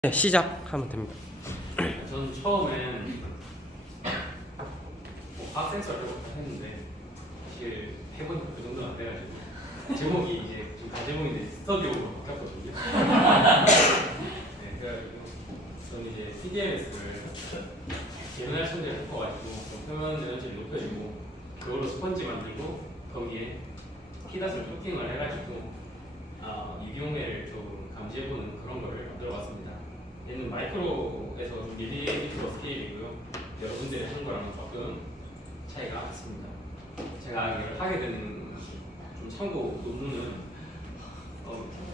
네, 시작하면 됩니다. 저는 처음엔 화학 센서를 했는데 사실 해보니까 그 정도는 안 돼가지고 제목이 이제 좀 다제목인데 스터디오로 바뀌었거든요. 네, 그래가지고 저는 이제 CDMS를 예문할 손대를 해가지고 표면 에너지를 높여주고 그걸로 스펀지 만들고 거기에 피닷을 코팅을 해가지고 유기용해를 좀 감지해보는 그런 거를 만들어봤습니다. 얘는 마이크로에서 좀 밀리미터 스케일이고요. 여러분들이 하는 거랑 조금 차이가 있습니다. 제가 이걸 하게 되는 좀 참고 논문은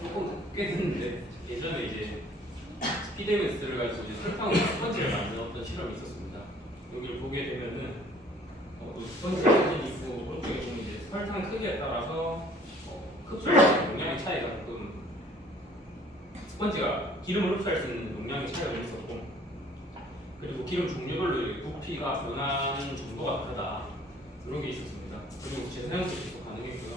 조금 꽤 됐는데 예전에 이제 PDMS를 가지고 이제 설탕으로 스펀지를 만들었던 실험이 있었습니다. 여기를 보게 되면은 스펀지가 사진이 있고 오른쪽에 보면 이제 설탕 크기에 따라서 흡수할 용량의 차이가 조금 스펀지가 기름을 흡수할 수 있는 용량의 차이가 좀 있었고, 그리고 기름 종류별로 부피가 변하는 정도가 다르다 이런 게 있었습니다. 그리고 재사용도 계속 가능했고요.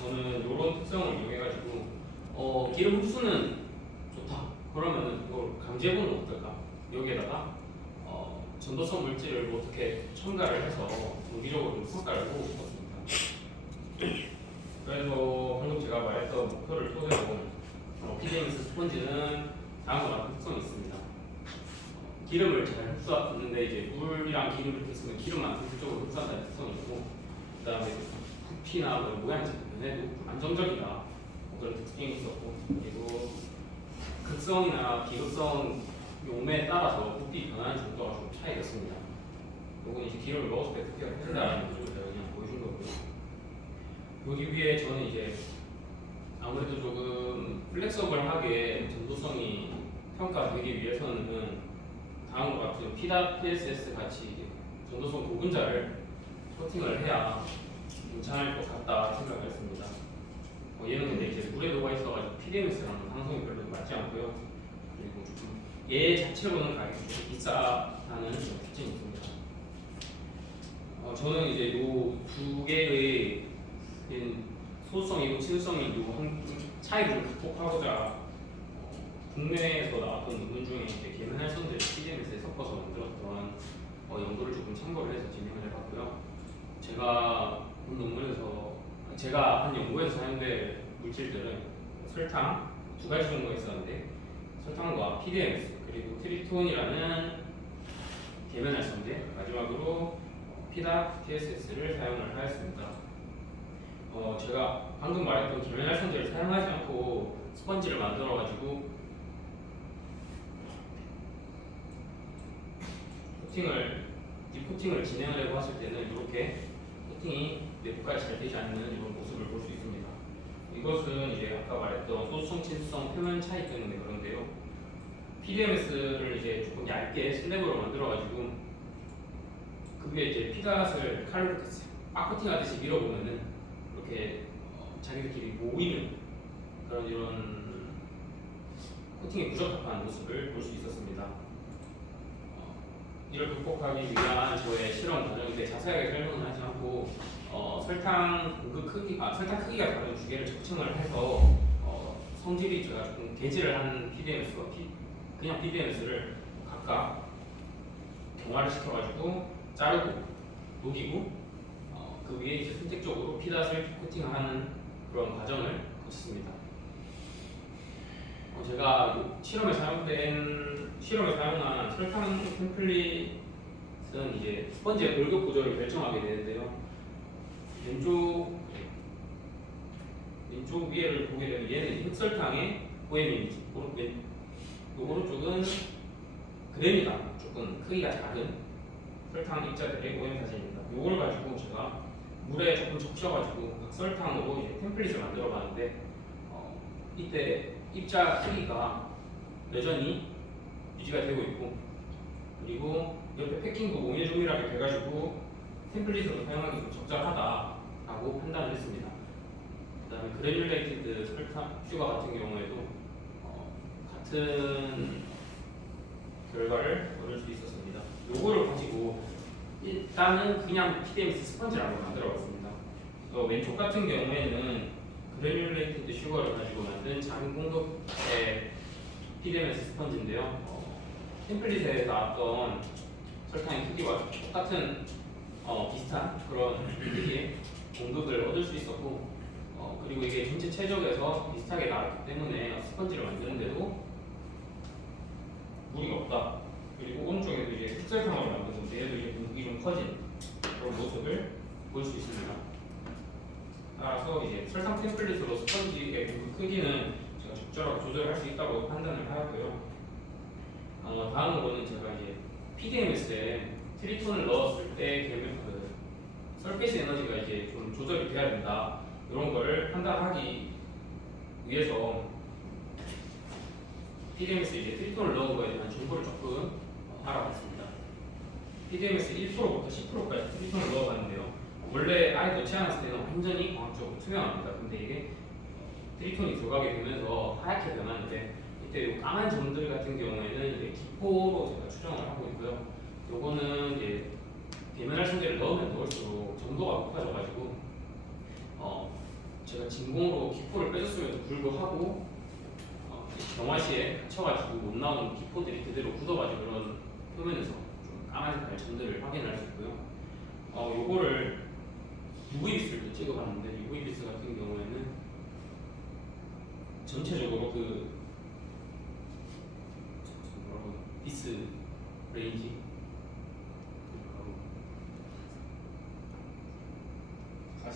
저는 이런 특성을 이용해가지고 기름 흡수는 좋다. 그러면은 이걸 감지해보는 건 어떨까? 여기에다가 전도성 물질을 뭐 어떻게 첨가를 해서 정기적으로 좀 평가를 해보고 싶었습니다. 그래서 방금 제가 말했던 목표를 토대로 PDMS 스펀지는 다음과 같은 특성이 있습니다. 기름을 잘 흡수하는데 이제 물이랑 기름을 이렇게 쓰면 기름만 전체적으로 흡수한다는 특성이 있고, 그 다음에 부피나 모양 변해도 안정적이다 그런 특징이 있었고, 그리고 극성이나 비극성 용매에 따라서 부피 변하는 정도가 좀 차이가 있습니다. 이건 이제 기름을 먹었을 때 부피가 커진다는 것을 제가 그냥 보여준 거고요. 여기 위에 저는 이제 아무래도 조금 플렉서블하게 전도성이 평가되기 위해서는 다음과 같은 PDAPSS 같이 전도성 고분자를 코팅을 해야 괜찮을 것 같다 생각을 했습니다. 얘는 근데 이제 물에 녹아 있어가지고 PDMS랑 상성이 별로 맞지 않고요. 그리고 조금 얘 자체로는 가격이 좀 비싸다는 특징이 있습니다. 저는 이제 이 두 개의 소수성이고 친수성이 차이를 좀 극복하고자 국내에서 나왔던 논문 중에 계면활성제 PDMS에 섞어서 만들었던 연구를 조금 참고를 해서 진행을 해봤고요. 제가 본 논문에서 제가 한 연구에서 사용된 물질들은 설탕 두 가지 정도가 있었는데, 설탕과 PDMS 그리고 트리톤이라는 계면활성제, 마지막으로 PDAP, TSS를 사용을 하였습니다. 제가 방금 말했던 계면활성제를 사용하지 않고 스펀지를 만들어가지고 딥코팅을 진행을 해봤을 때는 이렇게 코팅이 내부까지 잘 되지 않는 이런 모습을 볼 수 있습니다. 이것은 이제 아까 말했던 소수성, 친수성 표면 차이 때문에 그런데요. PDMS를 이제 조금 얇게 슬랩으로 만들어가지고 그 위에 이제 피닷을 칼로 이렇게 빡 코팅하듯이 밀어보면은 이렇게 자기들끼리 모이는 그런 이런 코팅에 부적합한 모습을 볼 수 있었습니다. 이를 극복하기 위한 저의 실험 과정인데 자세하게 설명은 하지 않고 설탕 크기가 다른 두 개를 적층을 해서 성질이 제가 조금 개질을 한 PDMS와 그냥 PDMS를 각각 경화를 시켜가지고 자르고 녹이고 그 위에 이제 선택적으로 피닷을 코팅하는 그런 과정을 거쳤습니다. 제가 실험에 사용한 설탕 템플릿은 이제 스펀지의 골격 구조를 결정하게 되는데요. 왼쪽 위에를 보게 되면 얘는 흑설탕의 OM입니다. 오른쪽은 그램이다 조금 크기가 작은 설탕 입자들의 OM 사진입니다. 이걸 가지고 제가 물에 조금 적셔가지고 설탕으로 이제 템플릿을 만들어봤는데 이때 입자 크기가 여전히 유지가 되고 있고, 그리고 옆에 패킹도 옹해조밀하게 돼가지고 템플릿으로 사용하기 좀 적절하다라고 판단을 했습니다. 그 다음에 그래듈레이티드 설탕 슈가 같은 경우에도 같은 결과를 얻을 수 있었습니다. 요거를 가지고 일단은 그냥 PDMS 스펀지를 한번 만들어봤습니다. 왼쪽 같은 경우에는 그래듈레이티드 슈거를 가지고 만든 작은 공급의 PDMS 스펀지인데요. 템플릿에 나왔던 설탕의 크기와 똑같은 비슷한 그런 크기의 공급을 얻을 수 있었고, 그리고 이게 전체 최적에서 비슷하게 나왔기 때문에 스펀지를 만드는데도 무리가 없다. 그리고 오른쪽에도 이제 흑설탕으로 만드는데 얘도 이제 공급이 좀 커진 그런 모습을 볼 수 있습니다. 따라서 이제 설탕 템플릿으로 스펀지의 공급 크기는 제가 적절하게 조절할 수 있다고 판단을 하였고요. 다음으로는 제가 이제 PDMS에 트리톤을 넣었을 때 그 설페이스 에너지가 이제 좀 조절이 돼야 된다, 이런 거를 판단하기 위해서 PDMS에 이제 트리톤을 넣은 거에 대한 정보를 조금 알아봤습니다. PDMS 1%부터 10%까지 트리톤을 넣어봤는데요. 원래 아예 넣지 않았을 때는 완전히 광학적으로 투명합니다. 근데 이게 트리톤이 들어가게 되면서 하얗게 변하는데, 이때 요 까만 점들 같은 경우에는 이제 기포로 제가 추정을 하고 있고요. 요거는 이제 대면할 성질을 넣으면 넣을수록 점도가 높아져가지고 제가 진공으로 기포를 빼줬음에도 불구하고 경화시에 갇혀가지고 못 나오는 기포들이 그대로 굳어가지고 그런 표면에서 좀 까만 점들을 확인할 수 있고요. 요거를 UV 빛을 찍어봤는데, UV 빛 같은 경우에는 전체적으로 그 비스 레인지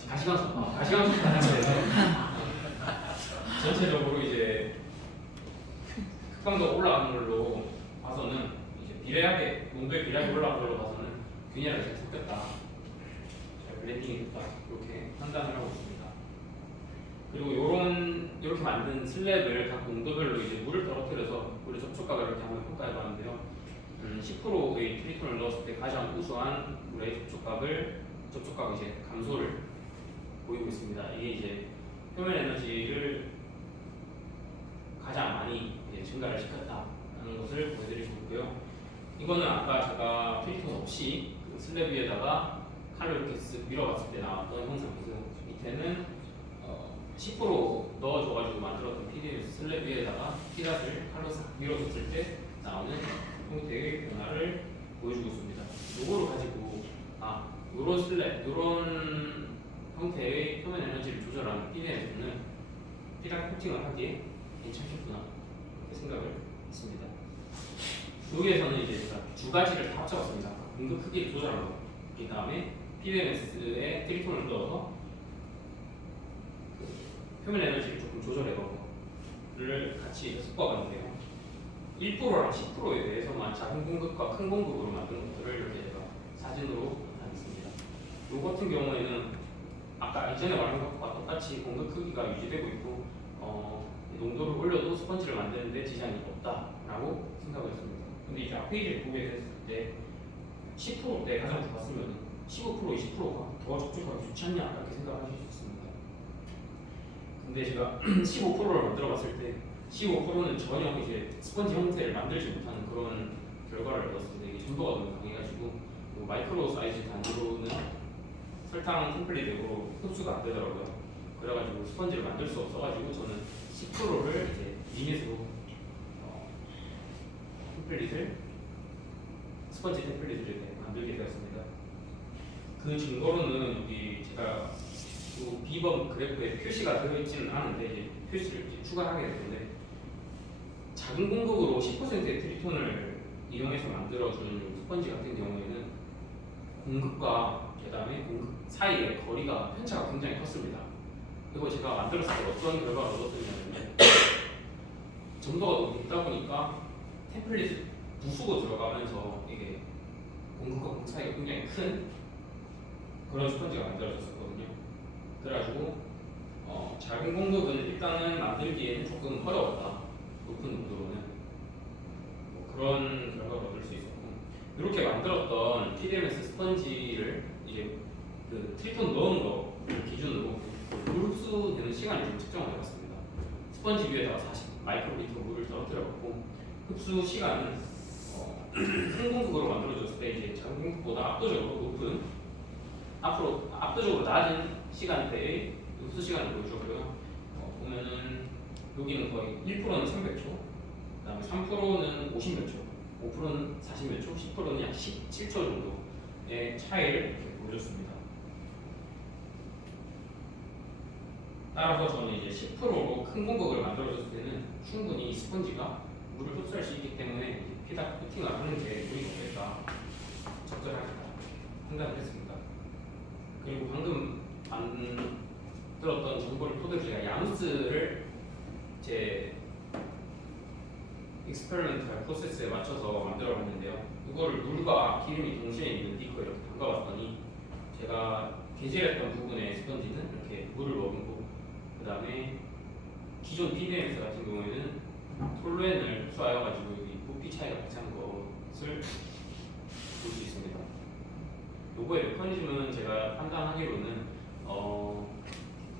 가시광선 전체적으로 이제 흑광도 올라가는 걸로 봐서는 이제 비례하게 농도에 비례하게 올라가는 걸로 봐서는 균일하게 잘 섞였다, 잘 블렌딩이 됐다, 이렇게 판단을 하고 있습니다. 그리고 이렇게 만든 슬랩을 각 농도별로 이제 물을 떨어뜨려서 물의 접촉각을 이렇게 한번 평가해봤는데요. 10%의 트리톤을 넣었을 때 가장 우수한 물의 접촉각을 이제 감소를 보이고 있습니다. 이게 이제 표면 에너지를 가장 많이 증가를 시켰다는 것을 보여드릴 수 있고요. 이거는 아까 제가 트리톤 없이 그 슬랩 위에다가 칼로 이렇게 쓱 밀어봤을 때 나왔던 형상이고요. 밑에는 10% 넣어줘가지고 만들었던 PDMS 슬랩 위에다가 피닷을 칼로 싹 밀어줬을 때 나오는 형태의 변화를 보여주고 있습니다. 요거를 가지고 요런 슬랩, 요런 형태의 표면 에너지를 조절하는 PDMS는 피닷 코팅을 하기에 괜찮겠구나, 이렇게 생각을 했습니다. 여기에서는 이제 제가 두 가지를 다 합쳐봤습니다. 공급 크기를 조절한 거, 그 다음에 PDMS에 트리톤을 넣어서 표면 에너지를 조금 조절해보고를 같이 섞어봤는데요. 1%랑 10%에 대해서만 작은 공급과 큰 공급으로 만든 것들을 이렇게 제가 사진으로 나타냈습니다. 이 같은 경우에는 아까 이전에 말한 것과 똑같이 공급 크기가 유지되고 있고 농도를 올려도 스펀지를 만드는데 지장이 없다라고 생각을 했습니다. 근데 이제 앞페이지를 보게 됐을 때 10%대 가장 좋았으면 15%, 20%가 더 적절하게 좋지 않냐, 이렇게 생각하실 수 있습니다. 근데 제가 15%를 만들어 봤을 때 15%는 전혀 이제 스펀지 형태를 만들지 못하는 그런 결과를 얻었습니다. 이게 점도가 너무 강해가지고 마이크로 사이즈 단위로는 설탕 템플릿 내고 흡수가 안 되더라고요. 그래가지고 스펀지를 만들 수 없어가지고 저는 10%를 이제 리밋으로 스펀지 템플릿을 이렇게 만들게 되었습니다. 그 증거로는 여기 제가 B번 그래프에 표시가 들어있지는 않은데 이제 표시를 이제 추가하게 되는데, 작은 공급으로 10%의 트리톤을 이용해서 만들어준 스펀지 같은 경우에는 공급과 그다음에 공급 사이의 거리가 편차가 굉장히 컸습니다. 그리고 제가 만들었을 때 어떤 결과를 얻었느냐면, 점도가 너무 높다 보니까 템플릿을 부수고 들어가면서 이게 공급과 공급 사이가 굉장히 큰 그런 스펀지가 만들어졌었거든요. 그래가지고 작은 공급은 일단은 만들기에는 조금 어려웠다, 높은 농도로는 그런 결과를 얻을 수 있었고, 이렇게 만들었던 PDMS 스펀지를 이제 그 트리톤 넣은 거 기준으로 물 흡수되는 시간을 좀 측정을 해봤습니다. 스펀지 위에다가 40 마이크로리터 물을 떨어뜨려갖고 흡수 시간은 큰 공급으로 만들어졌을 때 이제 작은 공급보다 압도적으로 낮은 시간대의 흡수 시간을 보여주고요. 보면은 여기는 거의 1%는 300초, 그다음에 3%는 50몇 초, 5%는 40몇 초, 10%는 약 17초 정도의 차이를 이렇게 보여줬습니다. 따라서 저는 이제 10%로 큰 공격을 만들어줬을 때는 충분히 스펀지가 물을 흡수할 수 있기 때문에 피다 코팅을 하는 게 물이 없겠다, 적절하겠다 판단을 했습니다. 그리고 방금 만들었던 정보를 토대로 제가 야누스를 제 익스페리먼탈 프로세스에 맞춰서 만들어 봤는데요. 이거를 물과 기름이 동시에 있는 비커에 이렇게 담가봤더니 제가 개질했던 부분의 스펀지는 이렇게 물을 머금고, 그 다음에 기존 PDMS 같은 경우에는 톨루엔을 흡수하여가지고 여기 부피 차이가 발생한 것을 볼 수 있습니다. 요거의 메커니즘은 제가 판단하기로는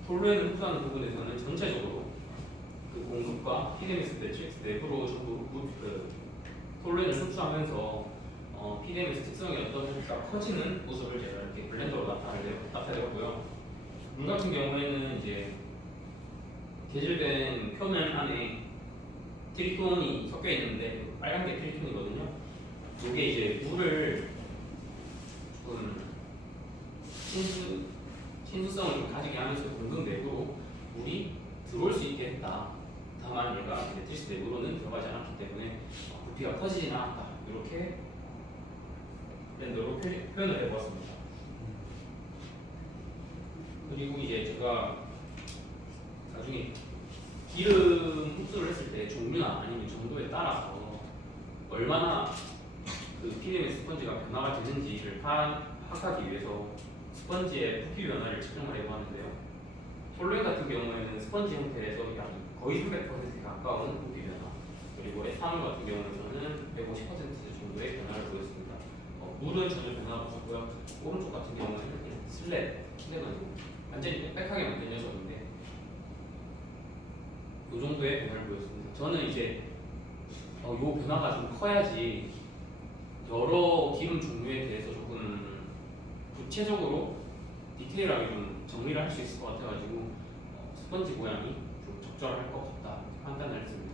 톨루엔을 흡수하는 부분에서는 전체적으로 그 공급과 PDMS 매트릭스 내부로 전부 그 톨루엔을 흡수하면서 PDMS 특성이 어떠니까 커지는 모습을 제가 이렇게 블렌더로 나타내었고요. 물 같은 경우에는 이제 개질된 표면 안에 트리톤이 섞여 있는데 빨간 게 트리톤이거든요. 이게 이제 물을 조금 친수성을 좀 가지게 하면서 공급 내부로 물이 들어올 수 있게 했다. 다만 얘가 매트리스 내부로는 들어가지 않았기 때문에 부피가 커지지는 않았다. 이렇게 렌더로 표현을 해보았습니다. 그리고 이제 제가 나중에 기름 흡수를 했을 때 종류나 아니면 정도에 따라서 얼마나 그 PDMS 스펀지가 변화가 되는지를 파악하기 위해서 스펀지의 부피 변화를 측정을 해보았는데요. 톨루엔 같은 경우에는 스펀지 형태에서 약 거의 300%에 가까운 부피 변화, 그리고 에탄올 같은 경우에는 150% 정도의 변화를 보였습니다. 물은 전혀 변화가 없었고요. 오른쪽 같은 경우에는 그냥 슬랩 해가지고 완전히 빽빽하게 만든 녀석인데 이 정도의 변화를 보였습니다. 저는 이제 이 변화가 좀 커야지 여러 기름 종류에 대해서 조금 구체적으로 디테일하게 좀 정리를 할 수 있을 것 같아가지고 스펀지 모양이 좀 적절할 것 같다 판단을 했습니다.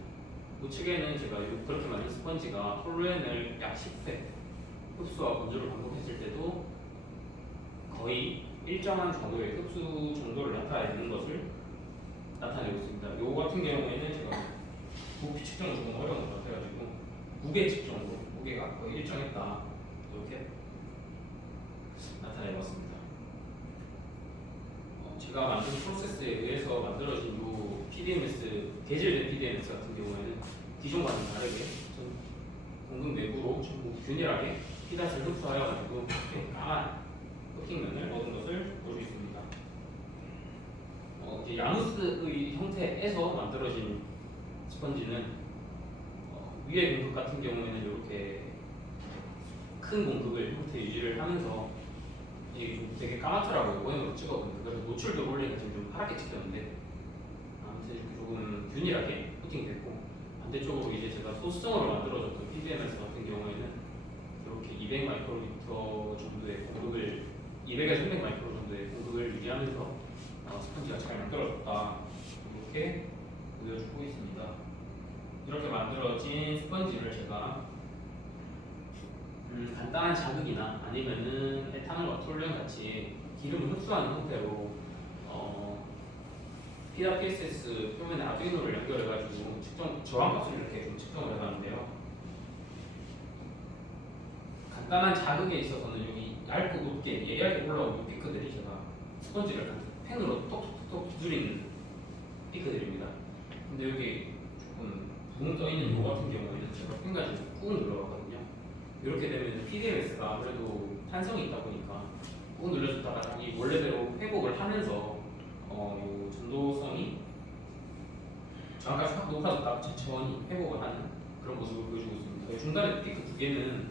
우측에는 제가 그렇게 만든 스펀지가 톨루엔을 약 10회 흡수와 건조를 반복했을 때도 거의 일정한 정도의 흡수 정도를 나타내는 것을 나타내고 있습니다. 요 같은 경우에는 제가 부피 측정은 조금 어려운 것 같아가지고 무게 측정으로 무게가 거의 일정했다 이렇게 나타내봤습니다. 제가 만든 프로세스에 의해서 만들어진 요 PDMS, 개질된 PDMS 같은 경우에는 기존과는 다르게 공급 내부로 전부 균일하게 피닷을 흡수하여가지고 강한 코팅면을 얻은 것을 볼 수 있습니다. 이제 야누스의 형태에서 만들어진 스펀지는 위의 공급 같은 경우에는 이렇게 큰 공급을 형태 유지를 하면서 이게 좀 되게 까맣더라고요. 모양으로 찍어보면. 그래서 노출도 원래 좀 파랗게 찍혔는데 아무튼 이렇게 조금 균일하게 코팅됐고, 반대쪽으로 이제 제가 소수성으로 만들어졌던 PDMS 같은 경우에는 이렇게 200 마이크로리터 정도의 공급을 200에서 300 마이크로 정도의 공급을 유지하면서 스펀지가 잘 만들어졌다 이렇게 보여주고 있습니다. 이렇게 만들어진 스펀지를 제가 간단한 자극이나 아니면은 에탄올과 톨루엔 같이 기름을 흡수하는 형태로 PWSS 표면에 아두이노를 연결해가지고 저항값을 이렇게 좀 측정을 해봤는데요. 간단한 자극에 있어서는 여기 얇고 높게 예리하게 올라오는 피크들이 제가 스펀지를 펜으로 톡톡톡 두드리는 피크들입니다. 근데 여기 조금 붕 떠있는 요 같은 경우에는 제가 펜까지 꾹 눌러봤거든요. 이렇게 되면 PDMS가 아무래도 탄성이 있다 보니까 꾹 눌러줬다가 자기 원래대로 회복을 하면서 전도성이 저항값이 확 높아졌다가 천천히 회복을 하는 그런 모습을 보여주고 있습니다. 중간에 피크 두 개는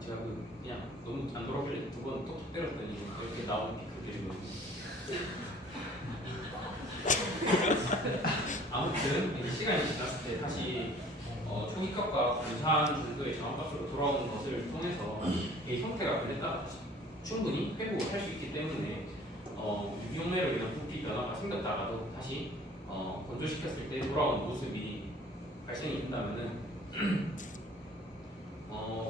제가 그냥 너무 안 돌아오길래 두 번 톡톡 때렸더니 이렇게 나오는 피크들이거든요. 아무튼 시간이 지났을 때 다시 초기값과 감사한 정도의 저항값으로 돌아오는 것을 통해서 이 형태가 변했다 충분히 회복을 할 수 있기 때문에 유기용매로 인한 부피 변화가 생겼다가도 다시 건조시켰을 때 돌아오는 모습이 발생이 된다면은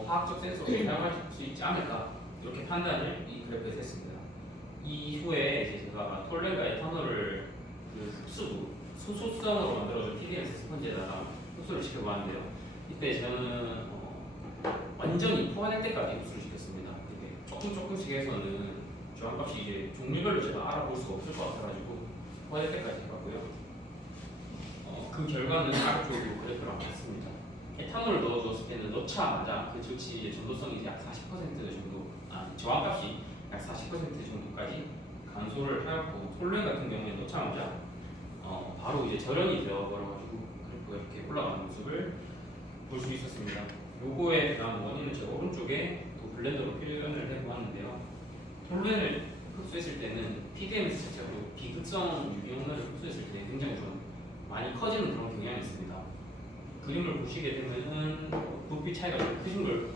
화학적 센서를 사용할 수 있지 않을까 이렇게 판단을 이 그래프에서 했습니다. 이후에 이제 제가 톨렌과 에탄올을 그 수소성으로 만들어준 PDMS 스펀지에다가 흡수를 시켜보았는데요. 이때 저는 완전히 포화될 때까지 흡수를 시켰습니다. 이렇게 조금씩 해서는 저항값이 이제 종류별로 제가 알아볼 수가 없을 것 같아가지고 포화될 때까지 해봤고요. 그 결과는 아래쪽으로 그래프를 봤습니다. 에탄올을 넣어줬을 때는 넣자마자 그 즉시 이제 전도성이 이제 약 40% 정도, 저항값이 약 40% 정도까지 감소를 하였고, 톨루엔 같은 경우에 넣자마자 바로 이제 절연이 되어버려가지고 그래프가 이렇게 올라가는 모습을 볼 수 있었습니다. 요거에 대한 원인은 제 오른쪽에 또 블렌더로 표현을 해보았는데요. 톨루엔을 흡수했을 때는 PDMS 자체가 비극성 유기용을 흡수했을 때 굉장히 좀 많이 커지는 그런 경향이 있습니다. 그림을 보시게 되면은 부피 차이가 좀 크신 걸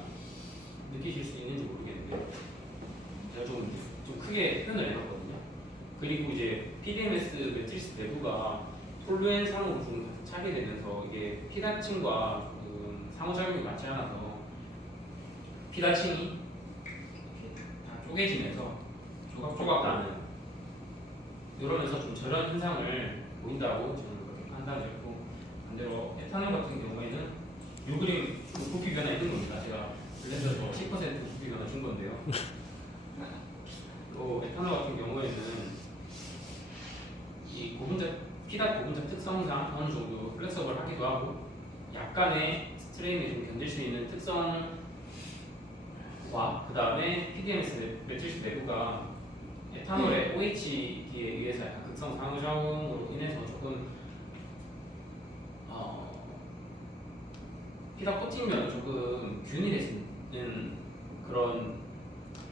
느끼실 수 있는지 모르겠는데 제가 좀 크게 표현을 해봤거든요. 그리고 이제 PDMS 매트리스 내부가 톨루엔 상으로 좀 차게 되면서 이게 피다층과 상호작용이 맞지 않아서 피다층이 이렇게 다 쪼개지면서 조각조각 나는 이러면서 좀 저런 현상을 보인다고 저는 그렇게 판단했고, 반대로 에탄올 같은 경우에는 이 그림 부피 변화 있는 겁니다. 제가 블렌더에서 10% 부피 변화 준 건데요. 또 에탄올 같은 경우에는 이 피다 고분자 특성상 어느 정도 플렉서블하기도 하고 약간의 스트레인을 좀 견딜 수 있는 특성과 그 다음에 PDMS 매트리스 내부가 에탄올의 OHD에 의해서 약간 극성 상호작용으로 인해서 조금 피다 코팅면을 조금 균일해지는 그런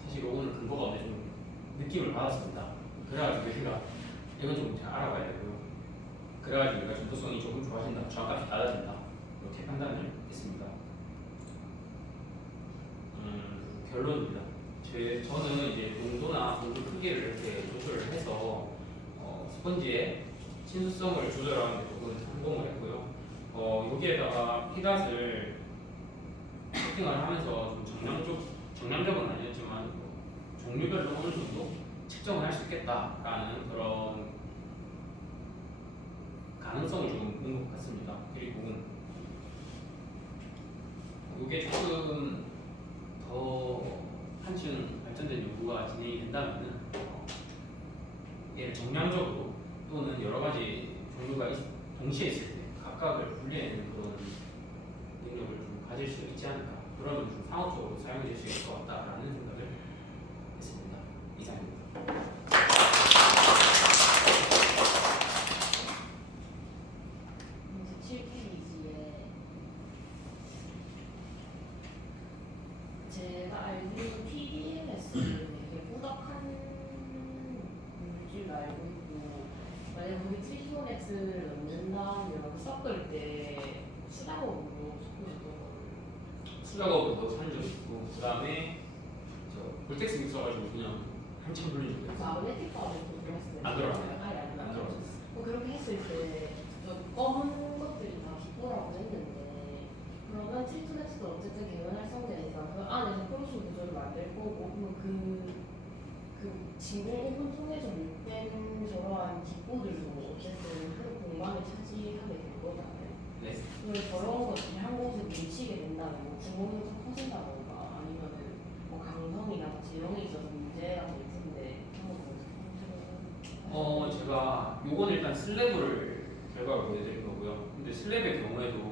사실 요거는 근거가 없는 좀 느낌을 받았습니다. 그래가지고 제가 이건 좀 잘 알아봐야 되고요. 그래가지고 얘가 전도성이 조금 좋아진다, 저항값이 낮아진다 이렇게 판단을 했습니다. 결론입니다. 저는 이제 농도나 농도 크기를 이렇게 조절을 해서 스펀지의 친수성을 조절하는 데 조금 성공을 했고요. 여기에다가 피닷을 세팅을 하면서 좀 정량적은 아니었지만 종류별로 어느 정도 측정을 할 수 있겠다라는 그런 가능성을 조금 본 것 같습니다. 그리고 이게 조금 더 한층 발전된 연구가 진행이 된다면은 얘를 정량적으로 또는 여러 가지 종류가 동시에 있을 때 각각을 분리해내는 그런 능력을 좀 가질 수 있지 않을까. 그러면 좀 상업적으로 사용될 수 있을 것 같다라는 생각을 했습니다. 이상입니다. 제가 알기로는 PDMS는 되게 꾸덕한 물질 알고 있고, 만약 거기 트리소넥스를 넣는다면 섞을 때 수작업으로 섞으셨던 거예요? 수작업으로 산 적이 있고, 그 다음에 볼텍스 믹서가지고 그냥 한참 돌린 적이 있어요. 마그네틱 바벨도 들어갔어요. 안 들어갔어요. 안 들어갔어요. 그렇게 했을 때 검은 것들이 다 기포라고 했는데, 그러면 트리소넥스도 어쨌든 계면 활성되니까 그 안에서 크로스 구조를 만들 거고, 그 진공 오븐 통해서 밀된 저러한 기포들도 어쨌든 한 공간을 차지하게 될 거잖아요. 네. 그래서 저런 것들이 한 곳에 뭉치게 된다면 뭐 구멍이 커진다던가 아니면은 뭐 강성이나 지형에 있어서 문제가 될 텐데 그런 거 제가 요건 일단 슬래브를 결과를 보여드릴 거고요. 근데 슬랩의 경우에도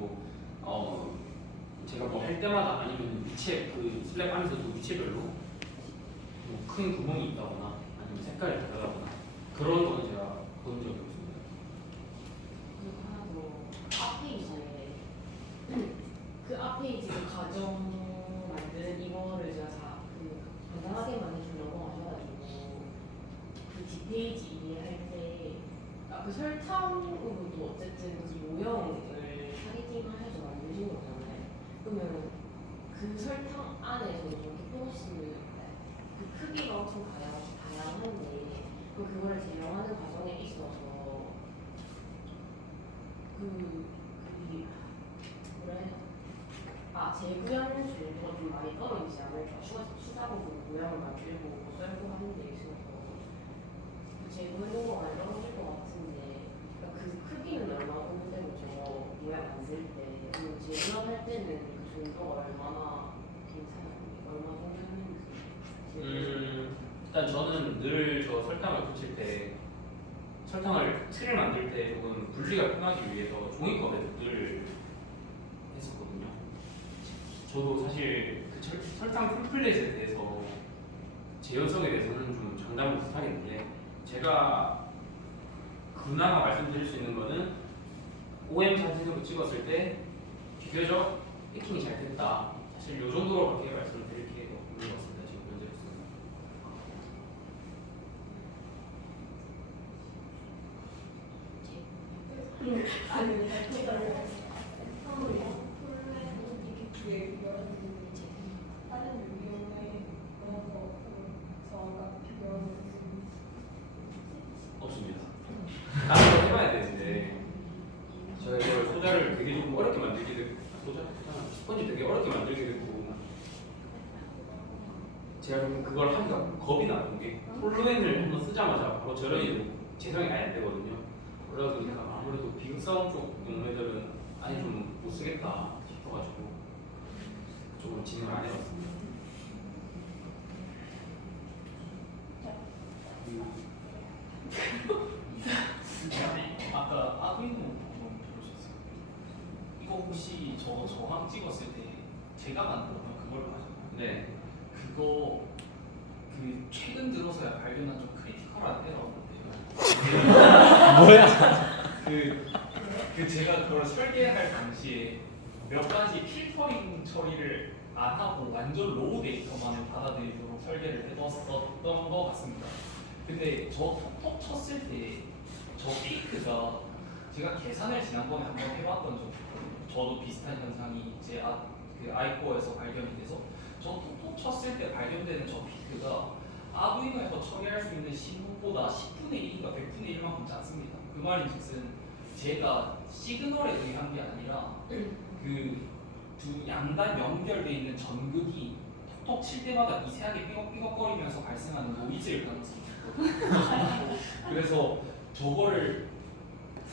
제가 뭐 할 때마다 아니면 위치 그 슬랩 안에서도 위치별로 뭐 큰 구멍이 있다거나 아니면 색깔이 다르다거나 그런 거는 제가 본 적이 없습니다. 그리고 하나 더 앞페이지에 그 앞페이지에 가정 만든 이거를 제가 간단하게만 해서 넘어가셔가지고 그 뒷페이지 이해할 때 그 설탕으로도 어쨌든 그 모형을 타겟팅을 해서 만드신 거잖아요. 그러면 그 설탕 안에서 이렇게 플러스 그 크기가 엄청 다양한데 그거를 제형하는 과정에 있어서 그 재구현 정도가 좀 많이 떨어지지 않을까. 수작업으로 모양을 만들고 썰고 하는 데 있어서 그 재구현 정도가 많이 떨어질 것 같은데, 그러니까 그 크기는 얼마 정도 되고 저거 모양 만들 때, 그리고 재구현 할 때는 그 정도가 얼마나 괜찮아요? 얼마 정도 했는지. 일단 저는 늘 저 설탕을 붙일 때 설탕을 틀을 만들 때 조금 분리가 편하기 위해서 종이컵에 늘 했었거든요. 저도 사실 그 설탕 풀플렛에 대해서 재현성에 대해서는 좀 장담을 못하겠는데, 제가 그나마 말씀드릴 수 있는 거는 OM 사진으로 찍었을 때 비교적 패킹이 잘 됐다. 사실 이 정도로밖에 말씀을 드릴 게 없는 것 같습니다. 지금 현재로서는. 아니, 없습니다. 다음에 해봐야 되는데 저희가 이걸 소자를 되게 좀 어렵게 만들게 됐고, 스펀지 되게 어렵게 만들게 됐고, 제가 좀 그걸 하기가 겁이 나는 게 폴로엔을 한번 쓰자마자 바로 저런이 재생이 아예 안 되거든요. 그러다 보니까 아무래도 비극성 쪽 용매들은 아예 좀 못 쓰겠다 싶어가지고 그쪽으로 진행을 안 해봤습니다. 아까 아두이노 한번 배우셨어요? 이거 혹시 저항 찍었을 때 제가 만들었던 그걸로 하셨나요? 네. 그거 그 최근 들어서야 발견한 좀 크리티컬한 에러인데요. 뭐야? 그 제가 그걸 설계할 당시에 몇 가지 필터링 처리를 안 하고 완전 로우 데이터만을 받아들이도록 설계를 해뒀었던 것 같습니다. 근데 저 톡톡 쳤을 때 저 피크가 제가 계산을 지난번에 한번 해봤던 적이 있거든요. 저도 비슷한 현상이 제 그 아이코어에서 발견이 돼서 저 톡톡 쳤을 때 발견되는 저 피크가 아두이노에서 처리할 수 있는 신호보다 10분의 1인가 100분의 1만큼 작습니다. 그 말인즉슨 제가 시그널에 의한 게 아니라 그 두 양단 연결되어 있는 전극이 톡톡 칠 때마다 미세하게 삐걱삐걱거리면서 발생하는 노이즈일 가능성이 있거든요. 그래서 저거를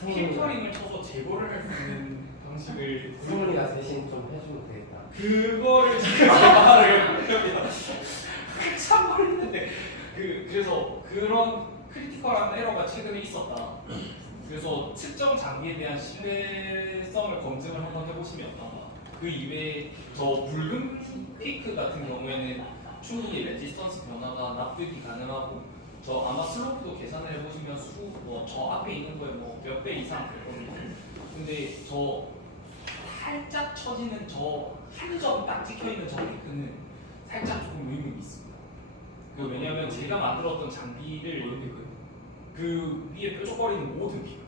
필터링을 쳐서 제거를 할 수 있는 방식을 승훈이가 대신 좀 해주면 되겠다. 그거를 제가 말을 합니다. 한참 걸리는데 그래서 그런 크리티컬한 에러가 최근에 있었다. 그래서 측정 장비에 대한 신뢰성을 검증을 한번 해보시면 어떤가. 그 이외에 저 붉은 피크 같은 경우에는 충분히 레지스턴스 변화가 납득이 가능하고, 저 아마 슬로프도 계산을 해보시면 저 앞에 있는 거에 뭐 몇 배 이상 되거든요. 근데 저 살짝 처지는 저 한 점 딱 찍혀있는 저 피크는 살짝 조금 의문이 있습니다. 왜냐하면 제가 만들었던 장비를 그 위에 뾰족거리는 모든 피크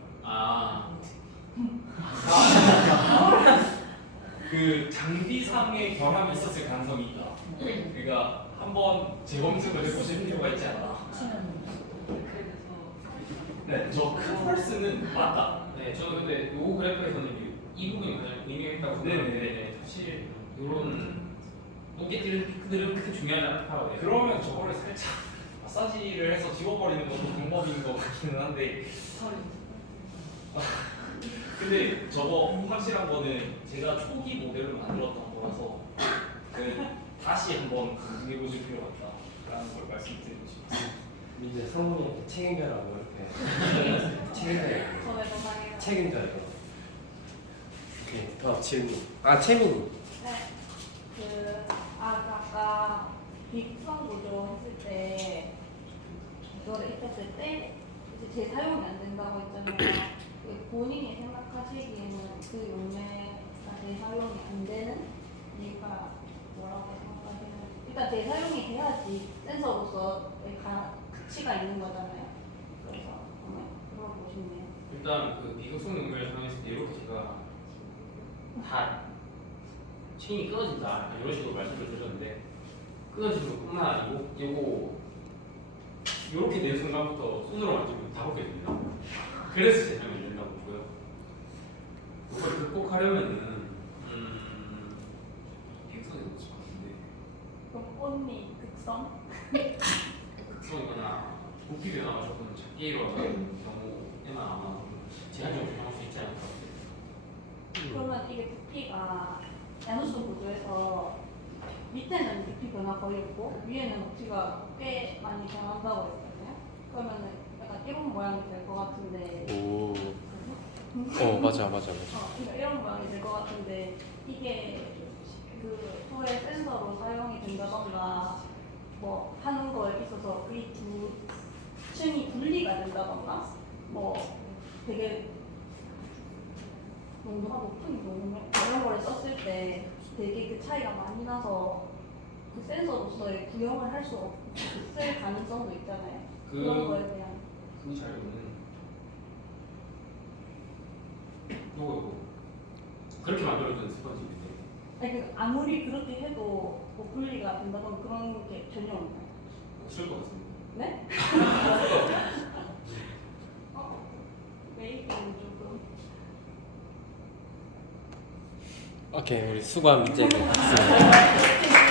그 장비상의 결함이 있었을 가능성이 있다. 그러니까 한번 재검증을 해보실 필요가 있지 않나. 네, 저 큰 펄스는 맞다. 네, 저는 근데 요 그래프에서는 이 부분이 가장 의미가 있다고 생각하는데, 사실 이런 높게 뛰는 피크들은 그렇게 중요하지 않다고 해요. 그러면 저거를 살짝 마사지를 해서 지워버리는 것도 방법인 것 같기는 한데, 근데 저거 확실한 거는 제가 초기 모델을 만들었던 거라서 다시 한번 검증해보실 필요가 있다라는 걸 말씀드리고 싶습니다. 이제 성훈이한테 책임져라고 이렇게 책임져야 책임져야 돼. 오케이. 질문. 채민이. 네, 아까 빅성 구조 했을 때 이거를 입혔을 때 이제 재사용이 안 된다고 했잖아요. 본인이 생각하시기에는 그 용매가 재사용이 안 되는 이유가 뭐라고 생각하시나요? 일단 재사용이 돼야지 센서로서 가치가 있는 거잖아요. 그래서 물어보고 싶네요. 일단 그 비극성 용매를 사용했을 때 이렇게 제가 다 체인이 끊어진다 약간 이런 식으로 말씀을 드렸는데, 끊어지는 것뿐만 아니고 이렇게 된 순간부터 손으로 만지면 다 벗겨집니다. 그래서 재사용이 된다고 보고요. 그걸 극복하려면은 언니 극성? 극성이거나 부피 변화가 조금 작게 일어나는 경우에만 아마 제한적으로 변할 수 있지 않을까. 그러면 이게 부피가 야누스 구조에서 밑에는 부피 변화 거의 없고 위에는 부피가 꽤 많이 변한다고 했잖아요. 그러면은 약간 이런 모양이 될 것 같은데. 오. 맞아. 그러니까 이런 모양이 될 것 같은데 이게 그 소의 센서로 사용이 된다던가 뭐 하는 거에 있어서 이 두 층이 분리가 된다던가 뭐 되게 농도가 높은 경우 이런 거를 썼을 때 되게 그 차이가 많이 나서 그 센서로서의 구형을 할 수 없을 가능성도 있잖아요. 그런 거에 대한 그 자료는 요거 그렇게 만들어준 스펀지인데 아니 그 아무리 그렇게 해도 뭐 분리가 된다던가 그런 게 전혀 없나요? 없을 것 같습니다. 네? 메이크는 조금 오케이, 우리 수고한 문제는 있습니다.